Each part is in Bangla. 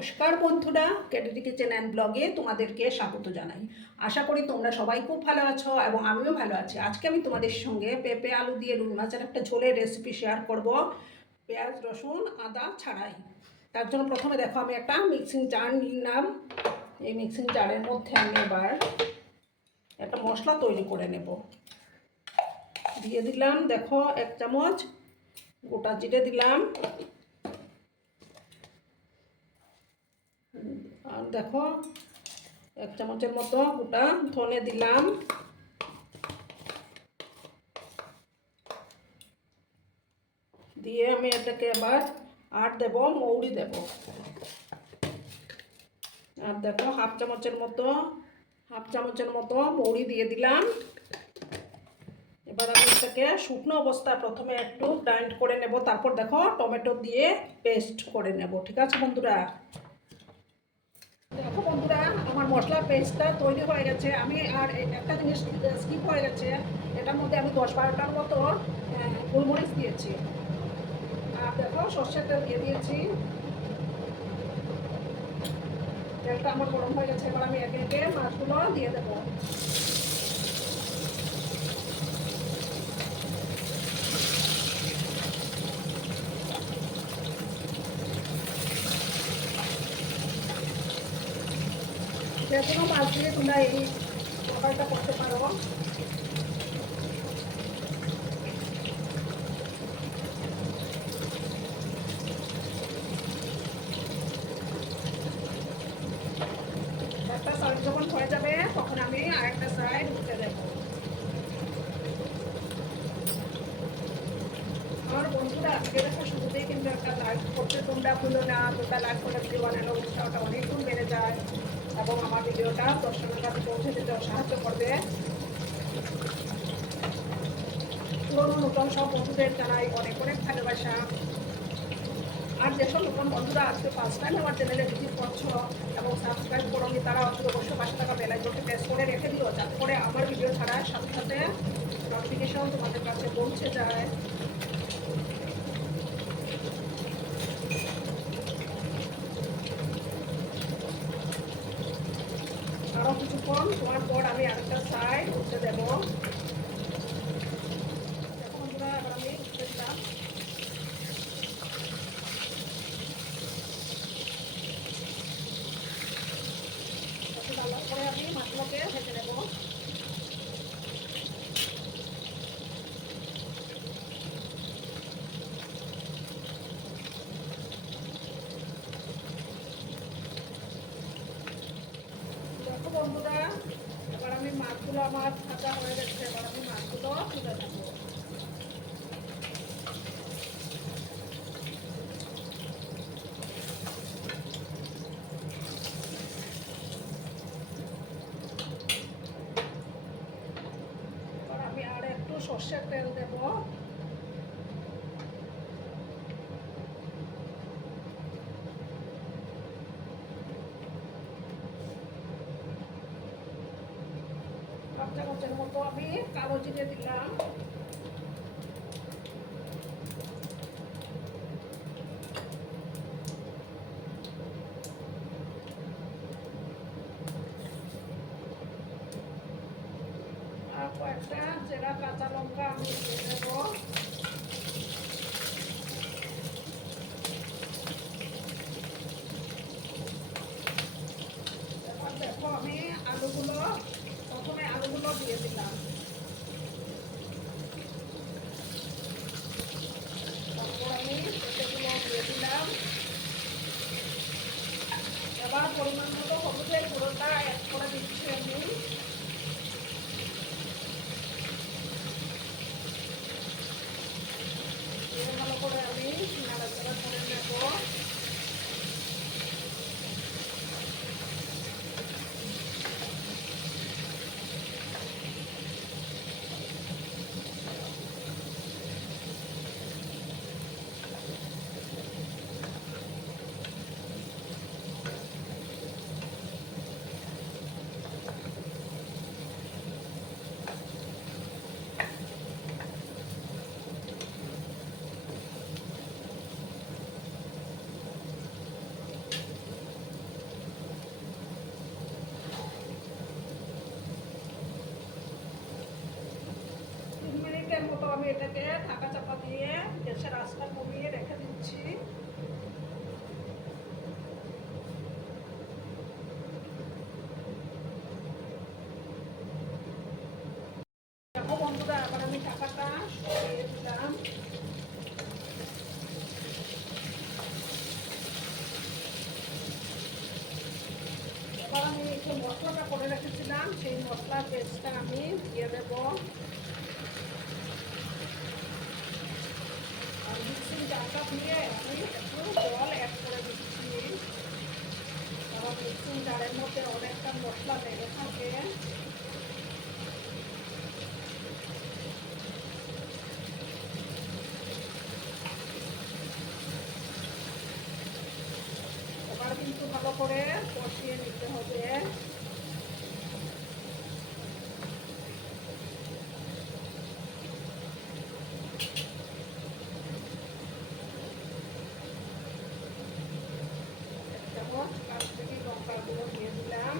নমস্কার বন্ধুরা ক্যাটেটি কিচেন অ্যান্ড ব্লগে তোমাদেরকে স্বাগত জানাই। আশা করি তোমরা সবাই খুব ভালো আছো এবং আমিও ভালো আছি। আজকে আমি তোমাদের সঙ্গে পেঁপে, আলু দিয়ে রুই মাছের একটা ঝোলের রেসিপি শেয়ার করব। পেঁয়াজ, রসুন, আদা ছাড়াই। তার জন্য প্রথমে দেখো, আমি একটা মিক্সিং জার নিলাম। এই মিক্সিং জারের মধ্যে আমি এবার একটা মশলা তৈরি করে নেব। দিয়ে দিলাম, দেখো, এক চামচ গোটা জিরে দিলাম আর দেখো, এক চামচের মতো গোটা ধনে দিলাম। দিয়ে আমি এটাকে আবার আর দেব, মৌরি দেব। আর দেখো, হাফ চামচের মতো, হাফ চামচের মতো মৌরি দিয়ে দিলাম। এবার আমি এটাকে শুকনো অবস্থায় প্রথমে একটু গ্রাইন্ড করে নেব। তারপর দেখো, টমেটো দিয়ে পেস্ট করে নেব। ঠিক আছে বন্ধুরা? দেখো বন্ধুরা, আমার মশলার পেস্টটা তৈরি হয়ে গেছে। আমি আর একটা জিনিস স্কিপ হয়ে গেছে, এটার মধ্যে আমি দশ বারোটার মতো গোলমরিচ দিয়েছি। আর দেখো, সর্ষের তেল দিয়ে দিয়েছি। তেলটা আমার গরম হয়ে গেছে, এবার আমি একে একে মাছগুলো দিয়ে দেবো। যে কোনো মাছ দিয়ে তোমরা এই তরকারিটা করতে পারো একটা সাইড যখন হয়ে যাবে তখন আমি আরেকটা সাইড উঠে দেবো আমার বন্ধুরা আজকে দেখা শুরুতেই কিন্তু একটা লাইক করতে লাইক করে বানানো উৎসাহটা অনেক গুণ বেড়ে যায় এবং আমার ভিডিওটা দর্শকের কাছে পৌঁছে দিতে সাহায্য করবে। পুরনো নতুন সব বন্ধুদের জানাই অনেক অনেক ভালোবাসা। আর যেসব নতুন বন্ধুরা আজকে ফার্স্ট টাইম আমার চ্যানেলে ভিজিট করছ এবং সাবস্ক্রাইব করোনি, তারা অতি অবশ্যই পাশে থাকা বেলাইকনটি প্রেস করে রেখে দিও, যাতে করে আমার ভিডিও ছাড়ার সাথে সাথে নোটিফিকেশন তোমাদের কাছে পৌঁছে যায় আরও কিছুক্ষণ তোমার পর আমি আরেকটা সাইড উঠতে দেবো দেখো বন্ধুরা এবার আমি উঠতে দিলাম একটু ডাল করে আমি মাছগুলোকে ভেজে নেব দেখো বন্ধুরা এবার আমি হয়ে গেছে এবার আমি মাছগুলো আমি আর একটু সর্ষের তেল দেবো হাফ আমি কালো জিরে দিলাম। আর কয়েকটা জেরা কাঁচা লঙ্কা আমি দিয়ে দেবো। será? Como দিয়ে আমি একটু জল অ্যাড করে দিচ্ছি জারের মধ্যে অনেকটা মশলা লেগে থাকে কিন্তু ভালো করে কষিয়ে নিতে হবে চামচ কাশ্মীরি লঙ্কা গুঁড়ো দিয়ে দিলাম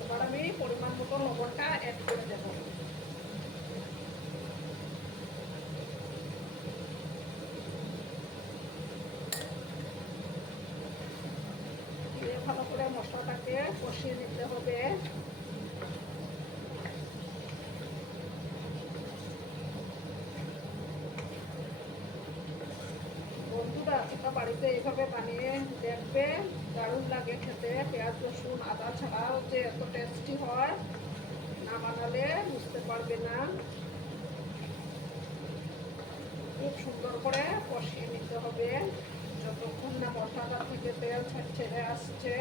এবার আমি পরিমাণ মতো লবণটা অ্যাড করে দেবো দিয়ে ভালো করে মশলাটাকে কষিয়ে নিতে হবে বন্ধুরা তোমরা বাড়িতে এইভাবে বানিয়ে দেখবে, দারুণ লাগে খেতে। পেঁয়াজ, রসুন, আদা ছাড়াও যে এত টেস্টি হয়, না বানালে বুঝতে পারবে না। খুব সুন্দর করে কষিয়ে নিতে হবে। যতক্ষণ না মশলাটা থেকে তেল ছেড়ে আসছে।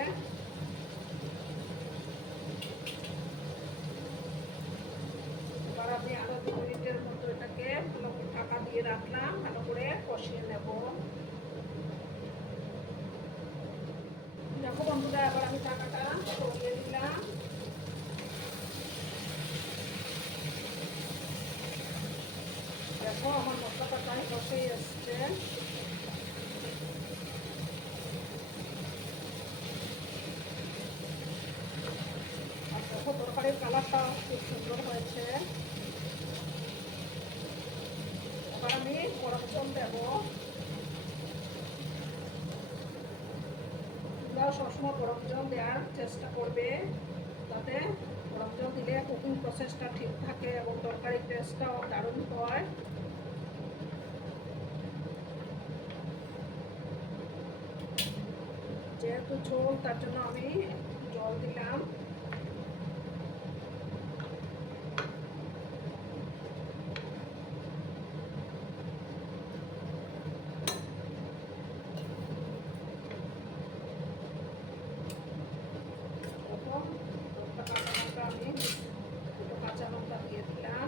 এবার আমি আরও দু মিনিটের মতো এটাকে ঢাকা দিয়ে রাখলাম, ভালো করে কষিয়ে নেব দেখো বন্ধুরা এবার আমি টাকাটা সরিয়ে দিলাম দেখো আমার মশলাটা প্রায় কষেই এসছে আর দেখো তরকারির কালারটা খুব সুন্দর হয়েছে এবার আমি জল দেবো সবসময় গরম জল দেওয়ার চেষ্টা করবে যাতে গরম জল দিলে কুকিং প্রসেসটা ঠিক থাকে এবং তরকারির টেস্টটাও দারুণ হয় যেহেতু ঝোল তার জন্য আমি জল দিলাম তখন দুটো কাঁচা লঙ্কা আমি দুটো কাঁচা লঙ্কা দিয়ে দিলাম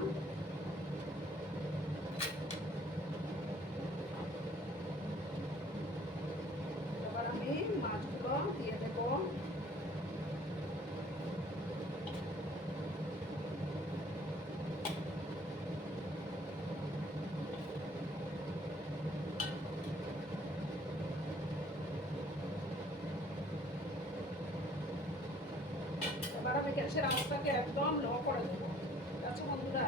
এবার আমি মাছগুলো দিয়ে দেবো আঁচটাকে একদম করে আছে বন্ধুরা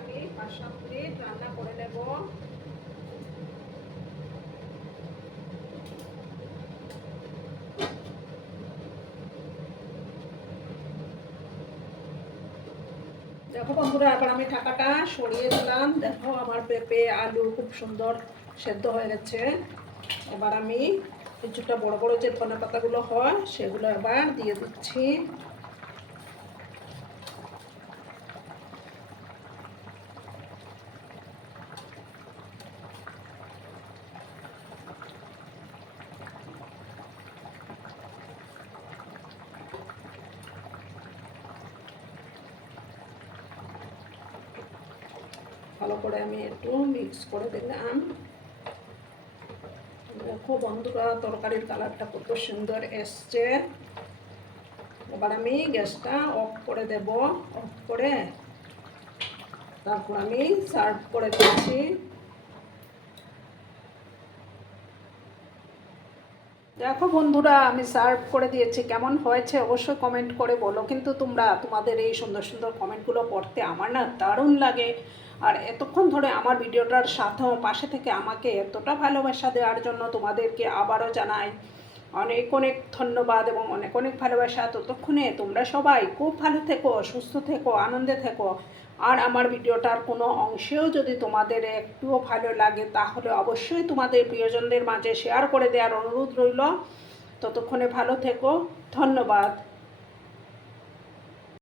আমি রান্না করে নেব। দেখো বন্ধুরা, এবার আমি ঢাকাটা সরিয়ে দিলাম। দেখো আমার পেঁপে, আলু খুব সুন্দর সেদ্ধ হয়ে গেছে। এবার আমি কিছুটা বড় বড় যে ধনে পাতাগুলো হয়, সেগুলো এবার দিয়ে দিচ্ছি। ভালো করে আমি একটু মিক্স করে দিলাম দেখো বন্ধুরা, তরকারির কালারটা কত সুন্দর এসছে। এবার আমি গ্যাসটা অফ করে দেব অফ করে তারপর আমি সার্ভ করে দিচ্ছি। দেখো বন্ধুরা, আমি সার্ভ করে দিয়েছি, কেমন হয়েছে অবশ্যই কমেন্ট করে বলো। কিন্তু তোমরা তোমাদের এই সুন্দর সুন্দর কমেন্টগুলো পড়তে আমার না দারুণ লাগে। আর এতক্ষণ ধরে আমার ভিডিওটার সাথেও পাশে থেকে আমাকে এতটা ভালোবাসা দেওয়ার জন্য তোমাদেরকে আবারও জানাই অনেক অনেক ধন্যবাদ এবং অনেক অনেক ভালোবাসা। ততক্ষণে তোমরা সবাই খুব ভালো থেকো, সুস্থ থেকো, আনন্দে থেকো। আর আমার ভিডিওটার কোনো অংশেও যদি তোমাদের একটুও ভালো লাগে, তাহলে অবশ্যই তোমাদের প্রিয়জনদের মাঝে শেয়ার করে দেওয়ার অনুরোধ রইল। ততক্ষণে ভালো থেকো, ধন্যবাদ।